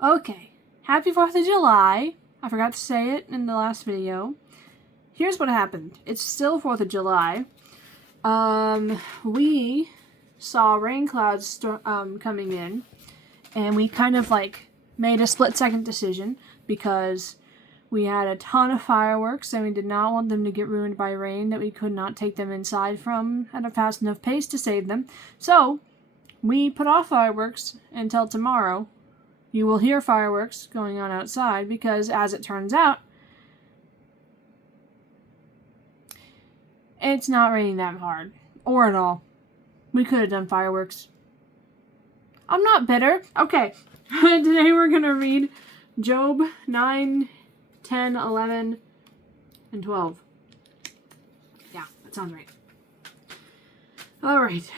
Okay, happy 4th of July. I forgot to say it in the last video. Here's what happened. It's still 4th of July. We saw rain clouds coming in, and we kind of made a split-second decision because we had a ton of fireworks and we did not want them to get ruined by rain that we could not take them inside from at a fast enough pace to save them. So we put off fireworks until tomorrow. You will hear fireworks going on outside because, as it turns out, it's not raining that hard. Or at all. We could have done fireworks. I'm not bitter. Okay, today we're going to read Job 9, 10, 11, and 12. Yeah, that sounds right. Alright.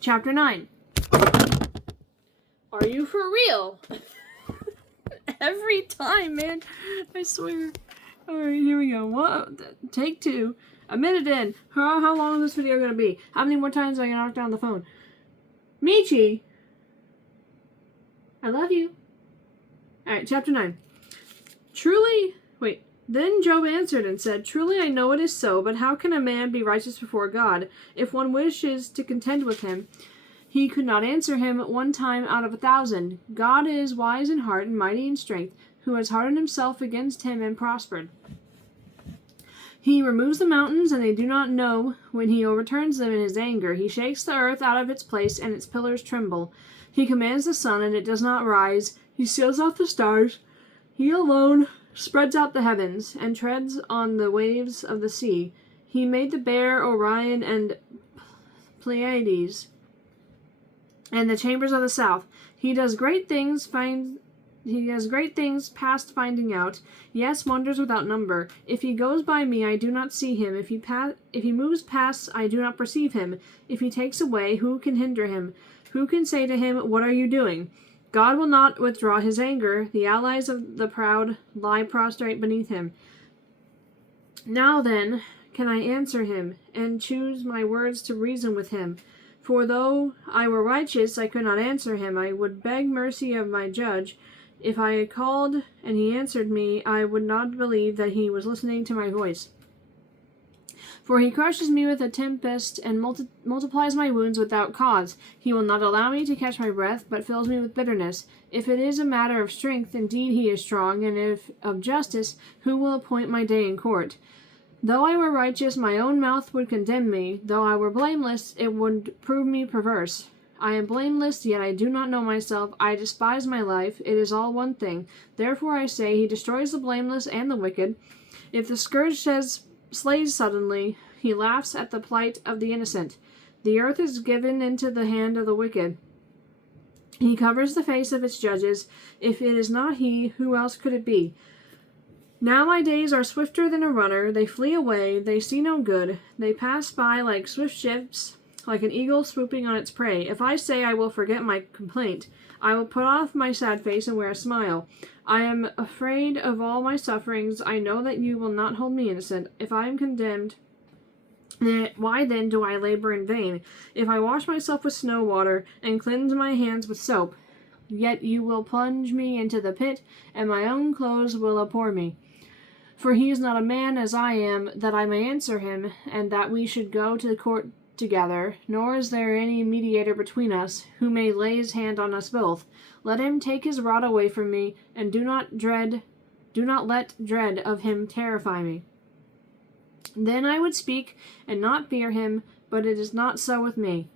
Chapter 9. Are you for real? Every time, man. I swear. Alright, here we go. Take 2. A minute in. How long is this video going to be? How many more times are I going to knock down the phone? Michi! I love you. Alright, chapter 9. Then Job answered and said, Truly I know it is so, but how can a man be righteous before God? If one wishes to contend with him, he could not answer him one time out of 1,000. God is wise in heart and mighty in strength, who has hardened himself against him and prospered. He removes the mountains, and they do not know when he overturns them in his anger. He shakes the earth out of its place, and its pillars tremble. He commands the sun, and it does not rise. He seals off the stars. He alone spreads out the heavens, and treads on the waves of the sea. He made the Bear, Orion, and Pleiades, and the chambers of the south. He does great things past finding out. Yes, wonders without number. If he goes by me, I do not see him. If he moves past, I do not perceive him. If he takes away, who can hinder him? Who can say to him, What are you doing? God will not withdraw his anger. The allies of the proud lie prostrate beneath him. Now then, can I answer him, and choose my words to reason with him? For though I were righteous, I could not answer him. I would beg mercy of my judge. If I had called and he answered me, I would not believe that he was listening to my voice. For he crushes me with a tempest and multiplies my wounds without cause. He will not allow me to catch my breath, but fills me with bitterness. If it is a matter of strength, indeed he is strong, and if of justice, who will appoint my day in court? Though I were righteous, my own mouth would condemn me. Though I were blameless, it would prove me perverse. I am blameless, yet I do not know myself. I despise my life. It is all one thing. Therefore I say, he destroys the blameless and the wicked. If the scourge slays suddenly, he laughs at the plight of the innocent. The earth is given into the hand of the wicked. He covers the face of its judges. If it is not he, who else could it be? Now my days are swifter than a runner. They flee away. They see no good. They pass by like swift ships, like an eagle swooping on its prey. If I say I will forget my complaint, I will put off my sad face and wear a smile. I am afraid of all my sufferings. I know that you will not hold me innocent. If I am condemned, why then do I labor in vain? If I wash myself with snow water and cleanse my hands with soap, yet you will plunge me into the pit, and my own clothes will abhor me. For he is not a man as I am, that I may answer him, and that we should go to the court together, nor is there any mediator between us, who may lay his hand on us both. Let him take his rod away from me, and do not let dread of him terrify me. Then I would speak and not fear him, but it is not so with me.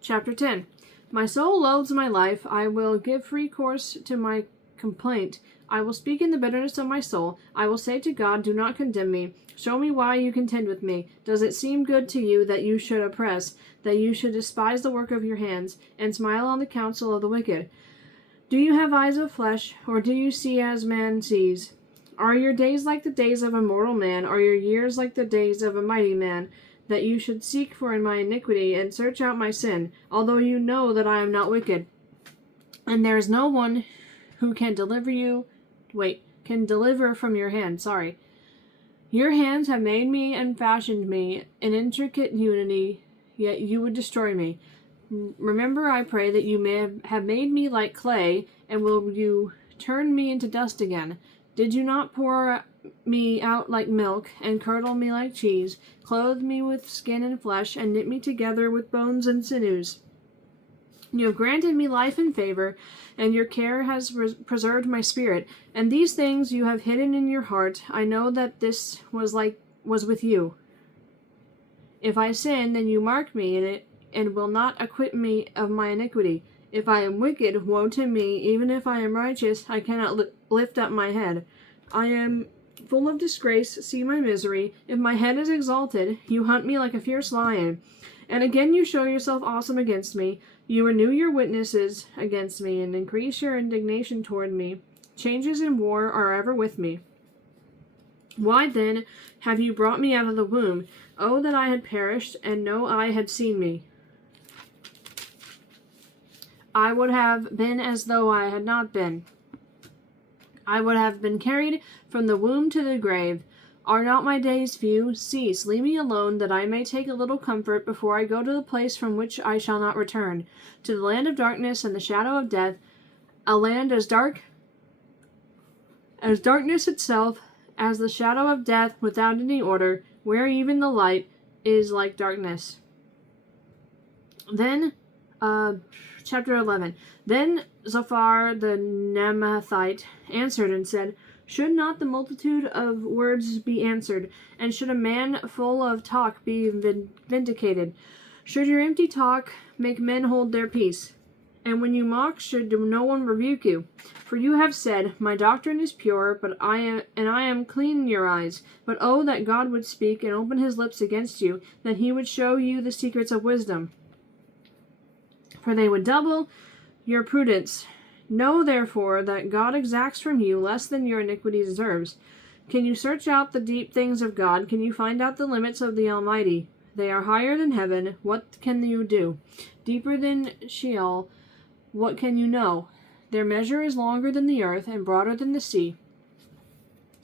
Chapter 10. My soul loathes my life. I will give free course to my complaint. I will speak in the bitterness of my soul. I will say to God, do not condemn me. Show me why you contend with me. Does it seem good to you that you should oppress, that you should despise the work of your hands, and smile on the counsel of the wicked? Do you have eyes of flesh, or do you see as man sees? Are your days like the days of a mortal man? Are your years like the days of a mighty man? That you should seek for my iniquity, and search out my sin, although you know that I am not wicked. And there is no one who can deliver from your hand. Your hands have made me and fashioned me in intricate unity, yet you would destroy me. Remember, I pray, that you may have made me like clay, and will you turn me into dust again? Did you not pour me out like milk, and curdle me like cheese, clothe me with skin and flesh, and knit me together with bones and sinews? You have granted me life and favor, and your care has preserved my spirit. And these things you have hidden in your heart. I know that this was with you. If I sin, then you mark me in it, and will not acquit me of my iniquity. If I am wicked, woe to me. Even if I am righteous, I cannot lift up my head. I am full of disgrace. See my misery. If my head is exalted, you hunt me like a fierce lion. And again you show yourself awesome against me. You renew your witnesses against me, and increase your indignation toward me. Changes in war are ever with me. Why then have you brought me out of the womb? Oh, that I had perished, and no eye had seen me. I would have been as though I had not been. I would have been carried from the womb to the grave. Are not my days few? Cease, leave me alone, that I may take a little comfort before I go to the place from which I shall not return, to the land of darkness and the shadow of death, a land as dark as darkness itself, as the shadow of death, without any order, where even the light is like darkness. Then, chapter 11. Then Zophar the Naamathite answered and said, should not the multitude of words be answered, and should a man full of talk be vindicated? Should your empty talk make men hold their peace? And when you mock, should no one rebuke you? For you have said, my doctrine is pure, I am clean in your eyes. But oh, that God would speak and open his lips against you, that he would show you the secrets of wisdom. For they would double your prudence. Know, therefore, that God exacts from you less than your iniquity deserves. Can you search out the deep things of God? Can you find out the limits of the Almighty? They are higher than heaven. What can you do? Deeper than Sheol. What can you know? Their measure is longer than the earth, and broader than the sea.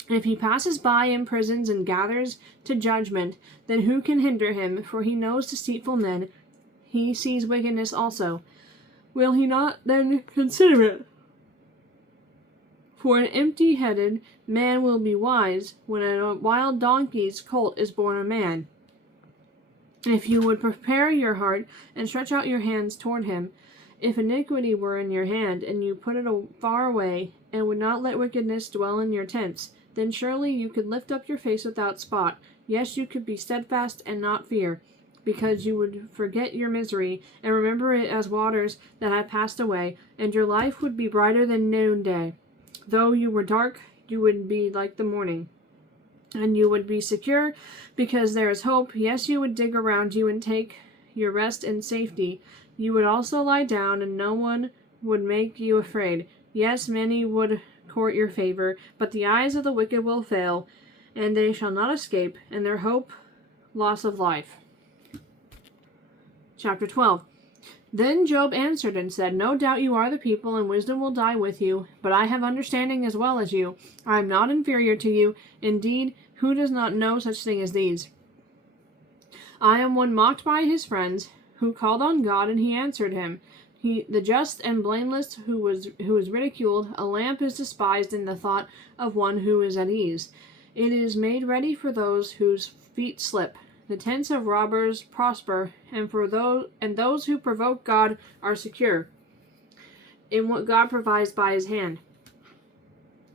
If he passes by in prisons and gathers to judgment, then who can hinder him? For he knows deceitful men. He sees wickedness also. Will he not then consider it? For an empty-headed man will be wise when a wild donkey's colt is born a man. If you would prepare your heart and stretch out your hands toward him, if iniquity were in your hand, and you put it far away, and would not let wickedness dwell in your tents, then surely you could lift up your face without spot. Yes, you could be steadfast and not fear, because you would forget your misery, and remember it as waters that have passed away, and your life would be brighter than noonday. Though you were dark, you would be like the morning, and you would be secure, because there is hope. Yes, you would dig around you and take your rest in safety. You would also lie down, and no one would make you afraid. Yes, many would court your favor, but the eyes of the wicked will fail, and they shall not escape, and their hope loss of life. Chapter 12. Then Job answered and said, no doubt you are the people, and wisdom will die with you, but I have understanding as well as you. I am not inferior to you. Indeed, who does not know such thing as these? I am one mocked by his friends, who called on God, and he answered him. The just and blameless who is ridiculed, a lamp is despised in the thought of one who is at ease. It is made ready for those whose feet slip. The tents of robbers prosper, and those who provoke God are secure in what God provides by his hand.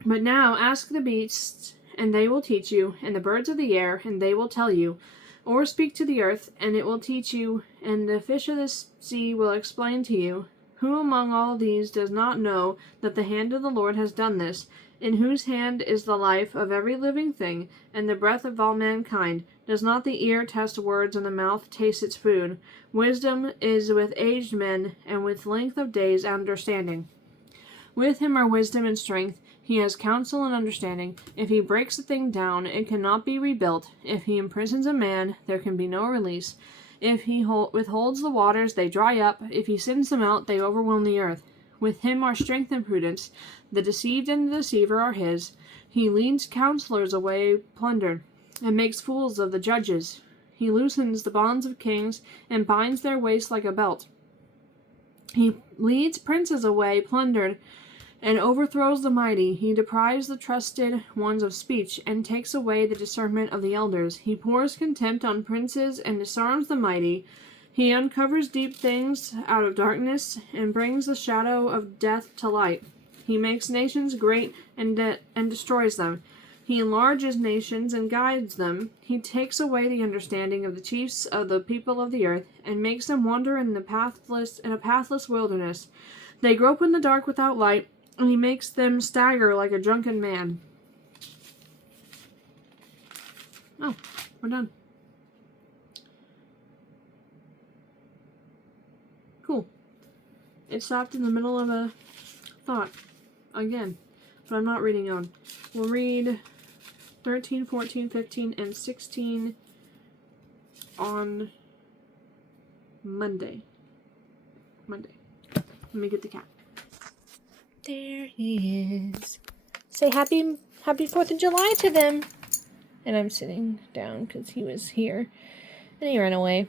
But now ask the beasts, and they will teach you, and the birds of the air, and they will tell you. Or speak to the earth, and it will teach you, and the fish of the sea will explain to you. Who among all these does not know that the hand of the Lord has done this, in whose hand is the life of every living thing, and the breath of all mankind? Does not the ear test words, and the mouth taste its food? Wisdom is with aged men, and with length of days understanding. With him are wisdom and strength. He has counsel and understanding. If he breaks a thing down, it cannot be rebuilt. If he imprisons a man, there can be no release. If he withholds the waters, they dry up. If he sends them out, they overwhelm the earth. With him are strength and prudence. The deceived and the deceiver are his. He leads counselors away plundered, and makes fools of the judges. He loosens the bonds of kings, and binds their waists like a belt. He leads princes away plundered, and overthrows the mighty. He deprives the trusted ones of speech, and takes away the discernment of the elders. He pours contempt on princes, and disarms the mighty. He uncovers deep things out of darkness, and brings the shadow of death to light. He makes nations great and destroys them. He enlarges nations and guides them. He takes away the understanding of the chiefs of the people of the earth, and makes them wander in a pathless wilderness. They grope in the dark without light, and he makes them stagger like a drunken man. Oh, we're done. Cool. It stopped in the middle of a thought. Again. But I'm not reading on. We'll read 13, 14, 15, and 16 on Monday. Let me get the cat. There he is. Say happy 4th of July to them. And I'm sitting down because he was here. And he ran away.